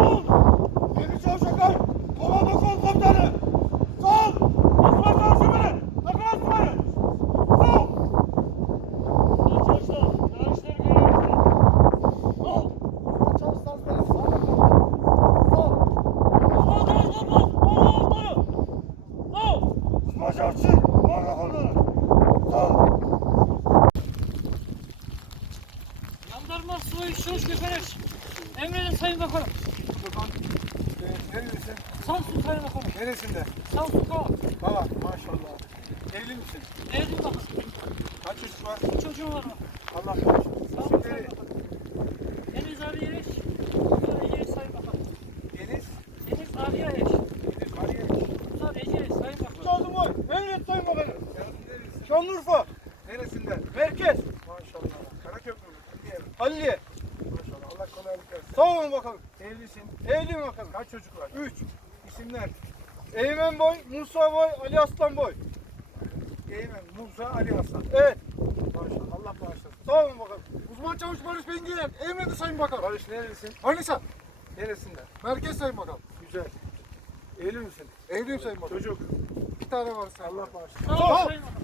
Sol! Yeni Çavuşaklar! Komando komutanı! Sol! Osman Çavuşakları! Takım asmayın! Sol! Arkadaşlar, yarışları görüyoruz. Sol! Osman Çavuş Korkmaz, Osman Komutanı. Sol! Osman Çavuşçu! Komando komutanı! Sol! Jandarma Subayı Çavuş Gökereş. Emredin Sayın Bakanım. Nerelisin? Samsun Sayın Bakanım. Neresinde? Samsun Kova. Baba maşallah. Evli misin? Evli bakın. Kaç çocuk var? Çocuğum var mı? Allah bağışlasın. İsimleri Bakanım. Deniz Ali Yeş. Musa Ece'yiz Sayın Bakanım. Deniz, Deniz Ali Yeş. Deniz Kariye. Musa Ece'yiz Sayın Bakanım. Çaldım oy! Emret Sayın nerelisin? Şanlıurfa! Neresinden? Merkez! Maşallah. Karaköprü mü? Allah kolaylık versin. Sağ olun bakalım. Evlisin. Evliyim bakalım. Kaç çocuk var? Üç. İsimler. Eymen Boy, Musa Boy, Ali Aslan Boy. Eymen, Musa, Ali Hasan. Evet. Maşallah. Allah bağışlasın. Sağ olun bakalım. Uzman Çavuş Barış Bengiyen, Emredi Sayın Bakan. Barış nerelisin? Manisa, Neresinden? Merkez Sayın Bakan. Güzel. Evli misin? Evliyim Sayın Bakan. Çocuk. Bir tane var Sayın Allah Bakan. bağışlasın. Sağ olun Sayın Bakanım.